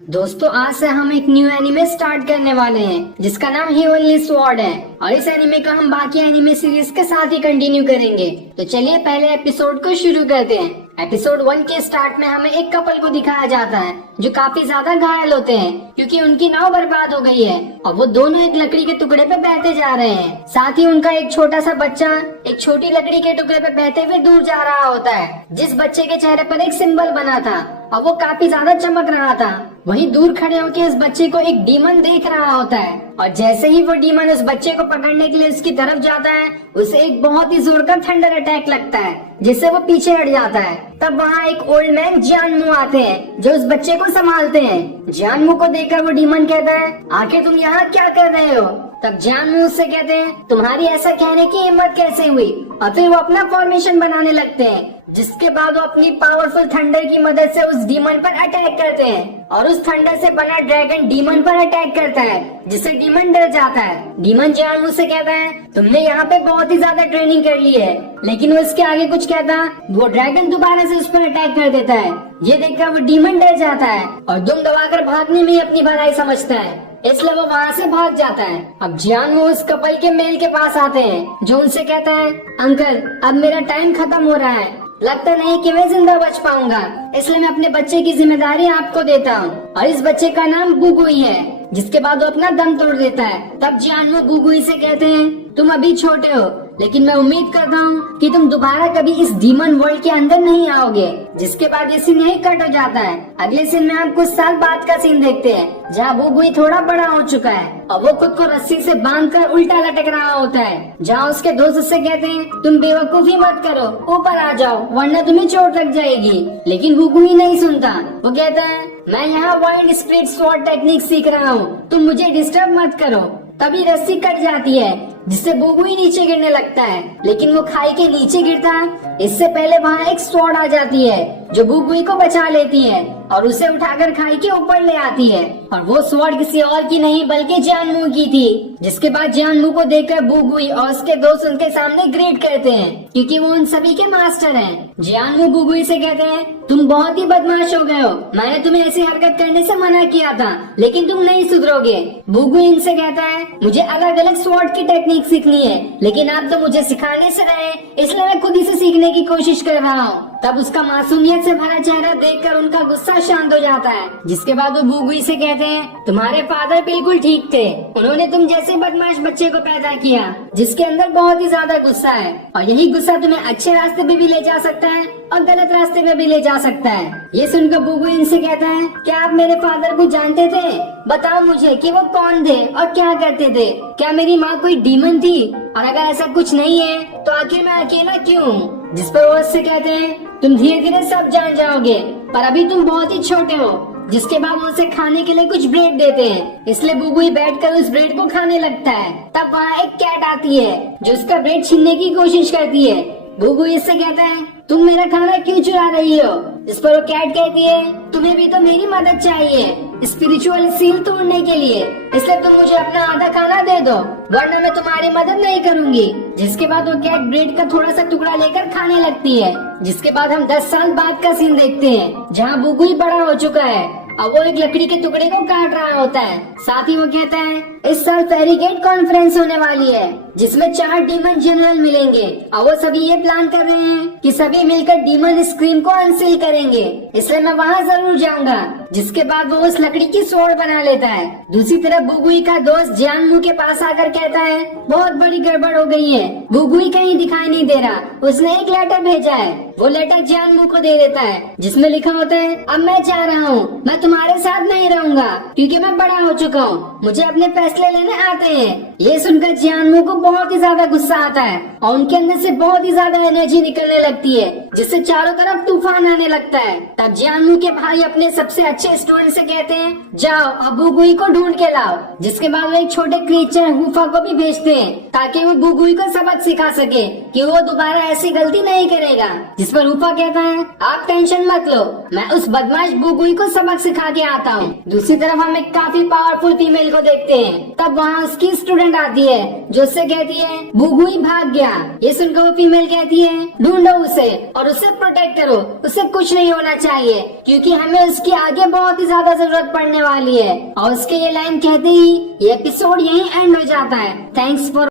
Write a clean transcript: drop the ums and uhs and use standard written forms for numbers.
दोस्तों आज से हम एक न्यू एनिमे स्टार्ट करने वाले हैं जिसका नाम हेवनली स्वॉर्ड है और इस एनिमे का हम बाकी एनिमे सीरीज के साथ ही कंटिन्यू करेंगे। तो चलिए पहले एपिसोड को शुरू करते हैं। एपिसोड 1 के स्टार्ट में हमें एक कपल को दिखाया जाता है जो काफी ज्यादा घायल होते हैं क्योंकि उनकी नाव बर्बाद हो गई है और वो दोनों एक लकड़ी के टुकड़े पे बहते जा रहे हैं। साथ ही उनका एक छोटा सा बच्चा एक छोटी लकड़ी के टुकड़े पे बहते हुए दूर जा रहा होता है। जिस बच्चे के चेहरे पर एक सिंबल बना था और वो काफी ज्यादा चमक रहा था। वहीं दूर खड़े होकर उस बच्चे को एक डीमन देख रहा होता है और जैसे ही वो डीमन उस बच्चे को पकड़ने के लिए उसकी तरफ जाता है उसे एक बहुत ही जोर का थंडर अटैक लगता है जिससे वो पीछे हट जाता है। तब वहाँ एक ओल्ड मैन जियानमू आते हैं जो उस बच्चे को संभालते हैं। जियानमू को देखकर वो डीमन कहता है, आखिर तुम यहाँ क्या कर रहे हो? तब जियानमू उससे कहते हैं, तुम्हारी ऐसा कहने की हिम्मत कैसे हुई? और फिर वो अपना फॉर्मेशन बनाने लगते हैं जिसके बाद वो अपनी पावरफुल थंडर की मदद से उस डीमन पर अटैक करते हैं और उस थंडर से बना ड्रैगन डीमन पर अटैक करता है जिससे डीमन डर जाता है। डीमन जियानमू से कहता है, तुमने यहाँ पे बहुत ही ज्यादा ट्रेनिंग कर ली है, लेकिन वो इसके आगे कुछ कहता वो ड्रैगन दोबारा से उस पर अटैक कर देता है। ये देखकर वो डीमन डर जाता है और दुम दबाकर भागने में ही अपनी भलाई समझता है, इसलिए वो वहाँ से भाग जाता है। अब जियानमू उस कपल के मेल के पास आते हैं जो उनसे कहता है, अंकल अब मेरा टाइम खत्म हो रहा है, लगता नहीं कि मैं जिंदा बच पाऊंगा, इसलिए मैं अपने बच्चे की जिम्मेदारी आपको देता हूँ और इस बच्चे का नाम बुगुई है। जिसके बाद वो अपना दम तोड़ देता है। तब जियानमू बुगुई से कहते हैं, तुम अभी छोटे हो लेकिन मैं उम्मीद करता हूँ कि तुम दोबारा कभी इस डीमन वर्ल्ड के अंदर नहीं आओगे। जिसके बाद ये सीन यही कट हो जाता है। अगले सीन में हम कुछ साल बाद का सीन देखते हैं जहाँ बुगुई थोड़ा बड़ा हो चुका है और वो खुद को रस्सी से बांधकर उल्टा लटक रहा होता है। जहाँ उसके दोस्त उससे कहते हैं, तुम बेवकूफी मत करो, ऊपर आ जाओ वरना तुम्हें चोट लग जाएगी। लेकिन बुगुई नहीं सुनता। वो कहता है, मैं यहाँ वाइल्ड स्प्रिट स्वॉर्ड टेक्निक सीख रहा हूँ, तुम मुझे डिस्टर्ब मत करो। तभी रस्सी कट जाती है जिससे बुगुई नीचे गिरने लगता है, लेकिन वो खाई के नीचे गिरता है इससे पहले वहाँ एक स्वॉर्ड आ जाती है जो बुगुई को बचा लेती है और उसे उठाकर खाई के ऊपर ले आती है। और वो स्वॉर्ड किसी और की नहीं बल्कि जियानमू की थी। जिसके बाद जियानमू को देखकर बुगुई और उसके दोस्त उनके सामने ग्रेट करते हैं क्योंकि वो उन सभी के मास्टर हैं। जियानमू बुगुई से कहते हैं, तुम बहुत ही बदमाश हो गए हो, मैंने तुम्हें ऐसी हरकत करने से मना किया था लेकिन तुम नहीं सुधरोगे। बुगुई इनसे कहता है, मुझे अलग अलग स्वॉर्ड की टेक्निक सीखनी है लेकिन आप तो मुझे सिखाने से रहे, इसलिए मैं खुद ही से सीखने की कोशिश कर रहा हूँ। तब उसका मासूमियत से भरा चेहरा देखकर उनका गुस्सा शांत हो जाता है। जिसके बाद वो बुगुई से कहते हैं, तुम्हारे फादर बिल्कुल ठीक थे, उन्होंने तुम जैसे बदमाश बच्चे को पैदा किया जिसके अंदर बहुत ही ज्यादा गुस्सा है और यही गुस्सा तुम्हें अच्छे रास्ते पे भी ले जा सकता है और गलत रास्ते में भी ले जा सकता है। ये सुनकर बुगुई इनसे कहता है, क्या आप मेरे फादर को जानते थे? बताओ मुझे कि वो कौन थे और क्या करते थे? क्या मेरी माँ कोई डीमन थी? और अगर ऐसा कुछ नहीं है तो आखिर मैं अकेला क्यों हूँ? जिस पर वो उससे कहते हैं, तुम धीरे धीरे सब जान जाओगे पर अभी तुम बहुत ही छोटे हो। जिसके बाद उसे खाने के लिए कुछ ब्रेड देते हैं, इसलिए बुगुई बैठकर उस ब्रेड को खाने लगता है। तब वहाँ एक कैट आती है जो उसका ब्रेड छीनने की कोशिश करती है। बुगुई इससे कहता है, तुम मेरा खाना क्यों चुरा रही हो? इस पर वो कैट कहती है, तुम्हें भी तो मेरी मदद चाहिए स्पिरिचुअल सील तोड़ने के लिए, इसलिए तुम मुझे अपना आधा खाना दे दो वरना मैं तुम्हारी मदद नहीं करूंगी। जिसके बाद वो कैट ब्रेड का थोड़ा सा टुकड़ा लेकर खाने लगती है। जिसके बाद हम 10 साल बाद का सीन देखते हैं जहाँ बुगुई बड़ा हो चुका है और वो एक लकड़ी के टुकड़े को काट रहा होता है। साथ ही वो कहता है, इस साल फेरीगेट कॉन्फ्रेंस होने वाली है जिसमें 4 डीमन जनरल मिलेंगे और वो सभी ये प्लान कर रहे हैं कि सभी मिलकर डीमन स्क्रीम को अनसील करेंगे, इसलिए मैं वहाँ जरूर जाऊंगा। जिसके बाद वो उस लकड़ी की स्वॉर्ड बना लेता है। दूसरी तरफ बुगुई का दोस्त जियानमू के पास आकर कहता है, बहुत बड़ी गड़बड़ हो गई है, बुगुई कहीं दिखाई नहीं दे रहा, उसने एक लेटर भेजा है। वो लेटर जियानमू को दे देता है जिसमें लिखा होता है, अब मैं जा रहा हूँ, मैं तुम्हारे साथ नहीं रहूंगा क्योंकि मैं बड़ा हो चुका हूँ, मुझे अपने फैसले लेने आते हैं। ये सुनकर जियानमू को बहुत ही ज्यादा गुस्सा आता है और उनके अंदर से बहुत ही ज्यादा एनर्जी निकलने लगती है जिससे चारों तरफ तूफान आने लगता है। तब जियानमू के भाई अपने सबसे अच्छे स्टूडेंट से कहते हैं, जाओ अब बुगुई को ढूंढ के लाओ। जिसके बाद वो एक छोटे क्रीचर हुफा को भी भेजते हैं ताकि वो बुगुई को सबक सिखा सके कि वो दोबारा ऐसी गलती नहीं करेगा। जिस पर हुफा कहता है, आप टेंशन मत लो, मैं उस बदमाश बुगुई को सबक सिखा के आता हूँ। दूसरी तरफ हम एक काफी पावरफुल फीमेल को देखते हैं। तब वहाँ उसकी स्टूडेंट आती है जो उससे कहती है बुगुई भाग गया। ये सुनकर वो फीमेल कहती है ढूंढो उसे और उसे प्रोटेक्ट करो, उसे कुछ नहीं होना चाहिए क्योंकि हमें उसकी आगे बहुत ही ज्यादा जरूरत पड़ने वाली है। और उसके ये लाइन कहते ही ये एपिसोड यहीं एंड हो जाता है। Thanks for